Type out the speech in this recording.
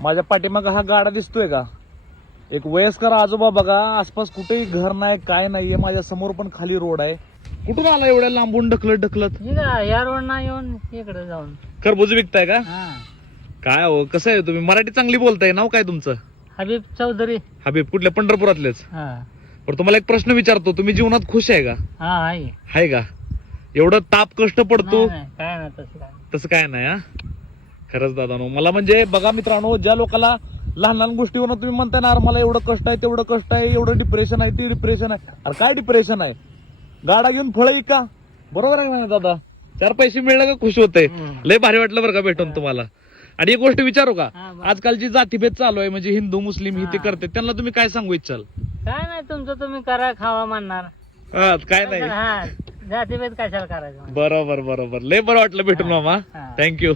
माझ्या पाठीमाग हा गाडा दिसतोय का? एक वयस्कर आजोबा बघा, आसपास कुठेही घर नाही, काय नाहीये. माझ्या समोर पण खाली रोड आहे. कुठून आला एवढ्या लांबून ढकलत ढकलत? या रोड ना येऊन इकडे जाऊन. खरबूज विकताय का? हा. काय हो, कसं आहे तुम्ही? मराठी चांगली बोलताय. नाव काय तुमचं? हबीब चौधरी. हबीब, कुठल्या? पंढरपुरातलेच. हा पण तुम्हाला एक प्रश्न विचारतो, तुम्ही जीवनात खुश आहे का? हा आहे. आहे का? एवढं ताप कष्ट पडतो नाही, काय नाही तसं काय. तसं काय नाही. हा, खरंच दादानो, मला म्हणजे बघा मित्रांनो, ज्या लोकांना लहान लहान गोष्टीवर तुम्ही म्हणताय ना, मला एवढं कष्ट आहे, तेवढं कष्ट आहे, एवढं डिप्रेशन आहे, ते डिप्रेशन आहे. अरे काय डिप्रेशन आहे? गाडा घेऊन फळ का? बरोबर आहे ना दादा? 4 पैसे मिळलं का खुश होते? लय भारी वाटलं बरं का भेटून तुम्हाला. आणि एक गोष्ट विचारू का? हा, बरं. आजकालची जातीभेद चालू आहे, म्हणजे हिंदू मुस्लिम ही ते करते, त्यांना तुम्ही काय सांगू इच्छाल? काय नाही, तुमचं तुम्ही करा, खावा म्हणणार. काय नाही. हा, जातीभेद कशाला करायचं. बरोबर बरोबर. लय बरं वाटलं भेटून मामा. हा. थँक्यू.